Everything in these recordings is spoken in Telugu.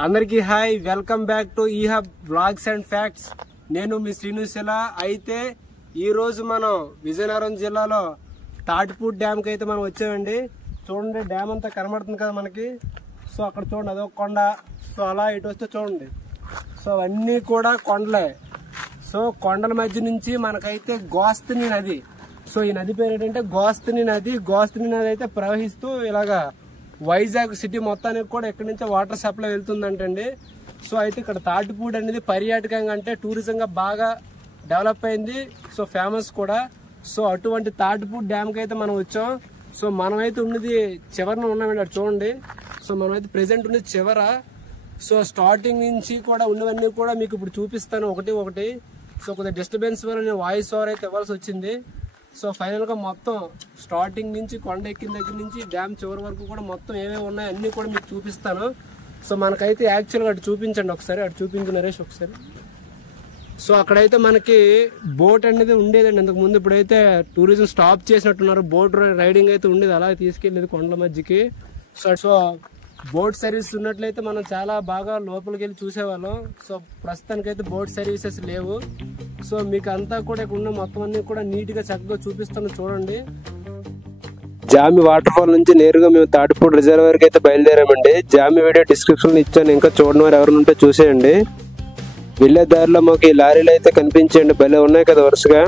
అందరికీ హాయ్, వెల్కమ్ బ్యాక్ టు ఈ హబ్ వ్లాగ్స్ అండ్ ఫ్యాక్ట్స్. నేను మీ శ్రీనుశల. అయితే ఈ రోజు మనం విజయనగరం జిల్లాలో తాటిపూడి డ్యామ్ కి అయితే మనం వచ్చామండి. చూడండి, డ్యామ్ అంతా కనబడుతుంది కదా మనకి. సో అక్కడ చూడండి, అదొక కొండ. సో అలా ఇటు వస్తే చూడండి, సో అవన్నీ కూడా కొండలే. సో కొండల మధ్య నుంచి మనకైతే గోస్తని నది. సో ఈ నది పేరు ఏంటంటే గోస్తని నది. గోస్తని నది అయితే ప్రవహిస్తూ ఇలాగా వైజాగ్ సిటీ మొత్తానికి కూడా ఎక్కడి నుంచో వాటర్ సప్లై వెళ్తుందంటండి. సో అయితే ఇక్కడ తాటిపూడి అనేది పర్యాటకంగా అంటే టూరిజంగా బాగా డెవలప్ అయింది. సో ఫేమస్ కూడా. సో అటువంటి తాటిపూడి డ్యామ్కి అయితే మనం వచ్చాం. సో మనమైతే ఉన్నది చివరన ఉన్నామండి, అటు చూడండి. సో మనమైతే ప్రెసెంట్ ఉన్నది చివర. సో స్టార్టింగ్ నుంచి కూడా ఉన్నవన్నీ కూడా మీకు ఇప్పుడు చూపిస్తాను ఒకటి ఒకటి. సో కొద్దిగా డిస్టర్బెన్స్ వల్ల నేను వాయిస్ ఓవర్ అయితే ఇవ్వాల్సి వచ్చింది. సో ఫైనల్ గా మొత్తం స్టార్టింగ్ నుంచి కొండ ఎక్కిన దగ్గర నుంచి డ్యామ్ చివరి వరకు కూడా మొత్తం ఏమేమి ఉన్నాయో అన్ని కూడా మీకు చూపిస్తాను. సో మనకైతే యాక్చువల్గా అటు చూపించండి ఒకసారి, అటు చూపించు నరేష్ ఒకసారి. సో అక్కడైతే మనకి బోట్ అనేది ఉండేదండి ఇంతకు ముందు. ఇప్పుడైతే టూరిజం స్టాప్ చేసినట్టున్నారు. బోట్ రైడింగ్ అయితే ఉండేది, అలా తీసుకెళ్లేది కొండల మధ్యకి. సో బోట్ సర్వీస్ ఉన్నట్లయితే మనం చాలా బాగా లోపలికి వెళ్ళి చూసేవాళ్ళం. సో ప్రస్తుతానికైతే బోట్ సర్వీసెస్ లేవు. సో మీకు అంతా కూడా ఇక్కడ ఉన్న మొత్తం అన్ని కూడా నీట్ గా చక్కగా చూపిస్తాను చూడండి. జామి వాటర్ ఫాల్ నుంచి నేరుగా మేము తాటిపూడి రిజర్వాయర్ కి అయితే బయలుదేరామండి. జామి వీడియో డిస్క్రిప్షన్ ఇచ్చాను, ఇంకా చూడని వారు ఎవరు ఉంటే చూసేయండి. వెళ్లే దారిలో మాకు ఈ లారీలు అయితే కనిపించండి, భలే ఉన్నాయి కదా వరుసగా.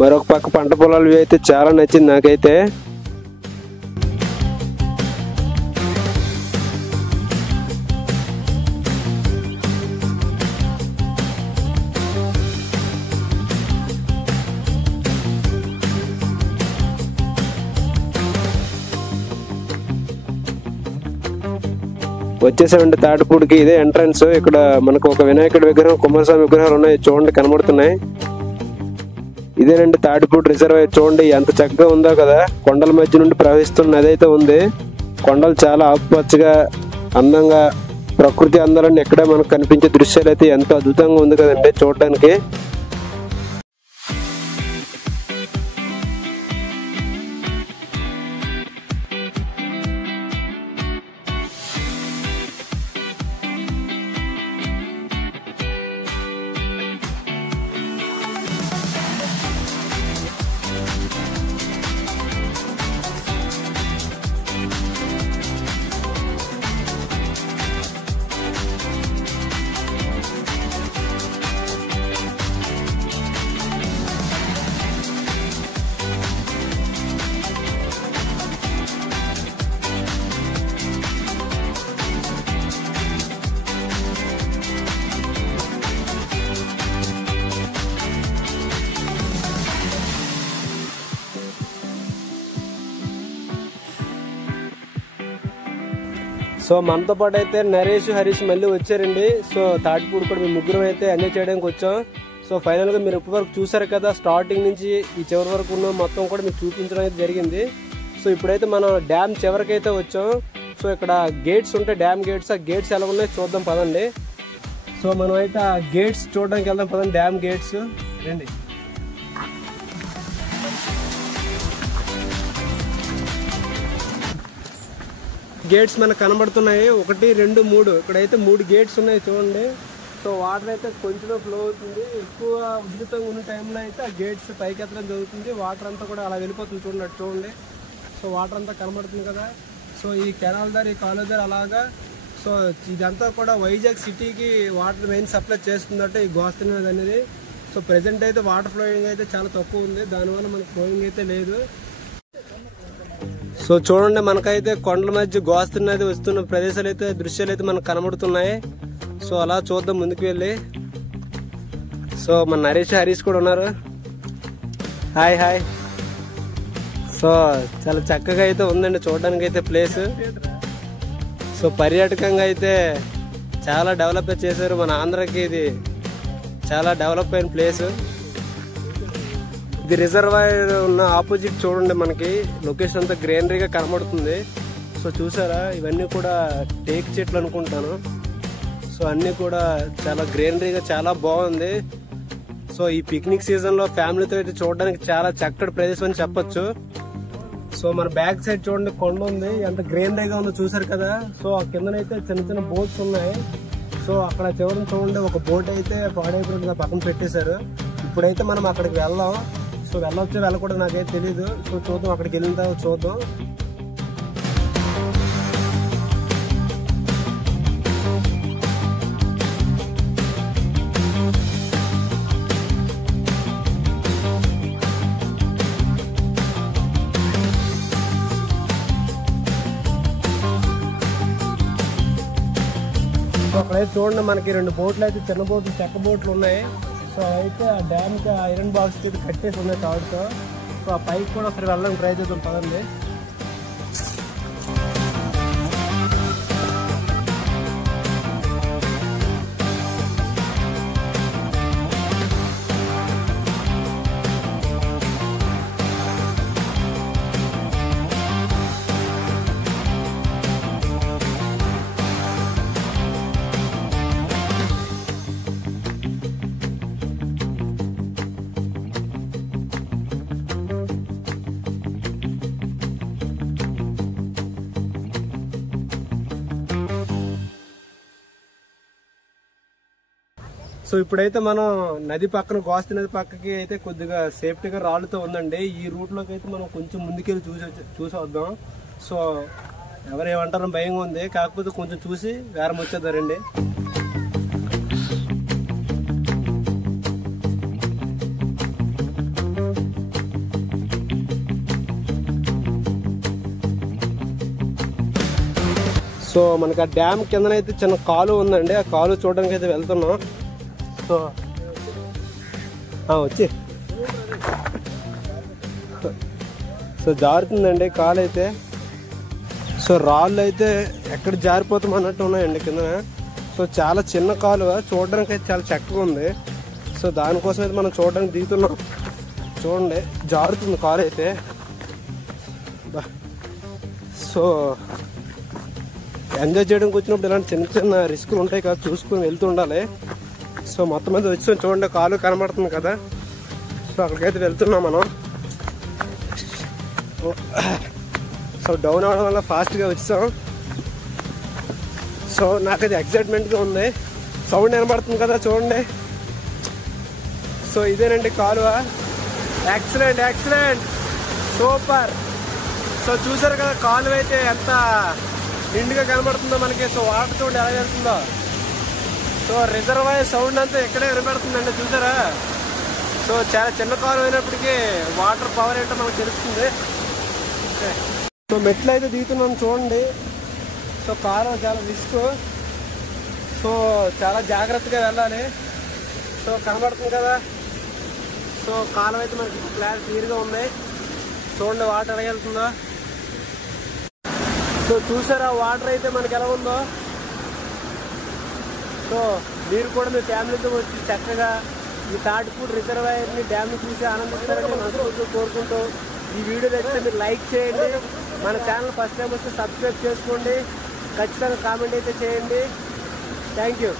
మరొక పక్క పంట పొలాలు అయితే చాలా నచ్చింది నాకైతే. వచ్చేసామండి తాటిపూడికి. ఇదే ఎంట్రన్స్. ఇక్కడ మనకు ఒక వినాయకుడి విగ్రహం, కుమారస్వామి విగ్రహాలు ఉన్నాయి చూడండి, కనబడుతున్నాయి. ఇదేనండి తాటిపూడి రిజర్వాయర్. చూడండి ఎంత చక్కగా ఉందో కదా. కొండల మధ్య నుండి ప్రవహిస్తున్న నది అయితే ఉంది. కొండలు చాలా ఆకుపచ్చగా అందంగా, ప్రకృతి అందాలన్నీ ఎక్కడే మనకు కనిపించే దృశ్యాలు అయితే ఎంతో అద్భుతంగా ఉంది కదండి చూడడానికి. సో మనతో పాటు అయితే నరేష్, హరీష్ మళ్ళీ వచ్చారండి. సో తాటిపూడి కూడా మేము ముగ్గురం అయితే ఎంజాయ్ చేయడానికి వచ్చాం. సో ఫైనల్ గా మీరు ఇప్పటి వరకు చూసారు కదా, స్టార్టింగ్ నుంచి ఈ చివరి వరకు ఉన్న మొత్తం కూడా మీకు చూపించడం అయితే జరిగింది. సో ఇప్పుడైతే మనం డ్యామ్ చివరికి అయితే వచ్చాం. సో ఇక్కడ గేట్స్ ఉంటాయి, డ్యామ్ గేట్స్. ఆ గేట్స్ ఎలా ఉన్నాయో చూద్దాం పదండి. సో మనం అయితే ఆ గేట్స్ చూడడానికి వెళ్దాం పదండి, డ్యామ్ గేట్స్ రండి. గేట్స్ మనకు కనబడుతున్నాయి, 1, 2, 3. ఇక్కడైతే 3 గేట్స్ ఉన్నాయి చూడండి. సో వాటర్ అయితే కొంచెం ఫ్లో అవుతుంది. ఎక్కువ ఉధృతంగా ఉన్న టైంలో అయితే ఆ గేట్స్ పైకి ఎత్తడం జరుగుతుంది. వాటర్ అంతా కూడా అలా వెళ్ళిపోతుంది చూడండి, చూడండి. సో వాటర్ అంతా కనబడుతుంది కదా. సో ఈ కెనాల్ దారి, ఈ కాలువ దారి అలాగా. సో ఇదంతా కూడా వైజాగ్ సిటీకి వాటర్ మెయిన్ సప్లై చేస్తుందంటే ఈ గోస్తని నది అనేది. సో ప్రెసెంట్ అయితే వాటర్ ఫ్లోయింగ్ అయితే చాలా తక్కువ ఉంది, దానివల్ల మనకు ఫ్లోయింగ్ అయితే లేదు. సో చూడండి, మనకైతే కొండల మధ్య గోస్తని నది వస్తున్న ప్రదేశాలు అయితే, దృశ్యాలు అయితే మనకు కనబడుతున్నాయి. సో అలా చూద్దాం ముందుకు వెళ్ళి. సో మన నరేష్, హరీష్ కూడా ఉన్నారు. Hi hi. సో చాలా చక్కగా అయితే ఉందండి చూడడానికి అయితే ప్లేస్. సో పర్యాటకంగా అయితే చాలా డెవలప్ చేశారు. మన ఆంధ్రాకి ఇది చాలా డెవలప్ అయిన ప్లేస్. ఇది రిజర్వాయర్ ఉన్న ఆపోజిట్ చూడండి, మనకి లొకేషన్ అంతా గ్రీనరీగా కనబడుతుంది. సో చూసారా, ఇవన్నీ కూడా టేక్ చెట్లు అనుకుంటాను. సో అన్నీ కూడా చాలా గ్రీనరీగా చాలా బాగుంది. సో ఈ పిక్నిక్ సీజన్ లో ఫ్యామిలీతో అయితే చూడడానికి చాలా చక్కటి ప్రదేశం అని చెప్పొచ్చు. సో మన బ్యాక్ సైడ్ చూడండి కొండ ఉంది, ఎంత గ్రీనరీగా ఉందో చూసారు కదా. సో ఆ కిందనైతే చిన్న చిన్న బోట్స్ ఉన్నాయి. సో అక్కడ చివరిని చూడండి ఒక బోట్ అయితే పాడైపోయింది, పక్కన పెట్టేశారు. ఇప్పుడైతే మనం అక్కడికి వెళ్దాం. సో వెళ్ళొచ్చు వెళ్ళకూడదు నాకైతే తెలీదు. సో చూద్దాం, అక్కడికి వెళ్ళిన తర్వాత చూద్దాం. సో అక్కడైతే చూడండి మనకి 2 బోట్లు అయితే చిన్న బోట్లు చెక్క బోట్లు ఉన్నాయి. సో అయితే ఆ డ్యామ్కి ఐరన్ బాక్స్కి అయితే కట్టేసి ఉన్నాయి తాడుతో. సో ఆ పైకి కూడా ఒకసారి వెళ్ళడానికి ట్రై చేద్దాం పదండి. సో ఇప్పుడైతే మనం నది పక్కన గోస్తి నది పక్కకి అయితే కొద్దిగా సేఫ్టీగా రాళ్ళతో ఉందండి. ఈ రూట్లోకి అయితే మనం కొంచెం ముందుకెళ్ళి చూసి వద్దాం. సో ఎవరేమంటారో భయంగా ఉంది, కాకపోతే కొంచెం చూసి వేరం వచ్చేద్దారండి. సో మనకి ఆ డ్యామ్ కిందనైతే చిన్న కాలువ ఉందండి, ఆ కాలువ చూడడానికి అయితే వెళ్తున్నాం. సో వచ్చి సో జారుతుందండి కాలు అయితే. సో రాళ్ళు అయితే ఎక్కడ జారిపోతాం అన్నట్టు ఉన్నాయండి కింద. సో చాలా చిన్న కాలువ, చూడడానికి అయితే చాలా చక్కగా ఉంది. సో దానికోసం అయితే మనం చూడడానికి దిగుతున్నాం. చూడండి జారుతుంది కాలు అయితే. సో ఎంజాయ్ చేయడానికి వచ్చినప్పుడు ఇలాంటి చిన్న చిన్న రిస్కులు ఉంటాయి కదా, చూసుకుని వెళ్తూ ఉండాలి. సో మొత్తం మీద వచ్చి చూడండి కాలు కనబడుతుంది కదా. సో అక్కడికైతే వెళ్తున్నాం మనం. సో డౌన్ అవడం వల్ల ఫాస్ట్గా వచ్చాం. సో నాకైతే ఎక్సైట్మెంట్గా ఉంది. సౌండ్ వినబడుతుంది కదా చూడండి. సో ఇదేనండి కాలువ. Excellent excellent super. సో చూసారు కదా కాలువ అయితే ఎంత నిండుగా కనబడుతుందో మనకి. సో వాటర్ చూడండి ఎలా వెళ్తుందో. సో రిజర్వాయర్ సౌండ్ అంతా ఇక్కడే వినబడుతుందండి చూసారా. సో చాలా చిన్న కాలువ అయినప్పటికీ వాటర్ పవర్ ఏంటో మనకు తెలుస్తుంది. సో మెట్లు అయితే దిగుతున్నాం చూడండి. సో కాలువ చాలా రిస్క్. సో చాలా జాగ్రత్తగా వెళ్ళాలి. సో కనబడుతుంది కదా. సో కాలువ అయితే మనకి క్లియర్గా ఉంది. చూడండి వాటర్ ఎలా వెళ్తుందో. సో చూసారా వాటర్ అయితే మనకి ఎలా ఉందో. సో మీరు కూడా మీ ఫ్యామిలీతో వచ్చి చక్కగా ఈ తాటిపూడి రిజర్వాయర్ని డ్యామ్ని చూసి ఆనందిస్తారని మనస్ఫూర్తిగా కోరుకుంటూ ఈ వీడియో నచ్చితే మీరు లైక్ చేయండి. మన ఛానల్ ఫస్ట్ టైం వస్తే సబ్స్క్రైబ్ చేసుకోండి. ఖచ్చితంగా కామెంట్ అయితే చేయండి. Thank you.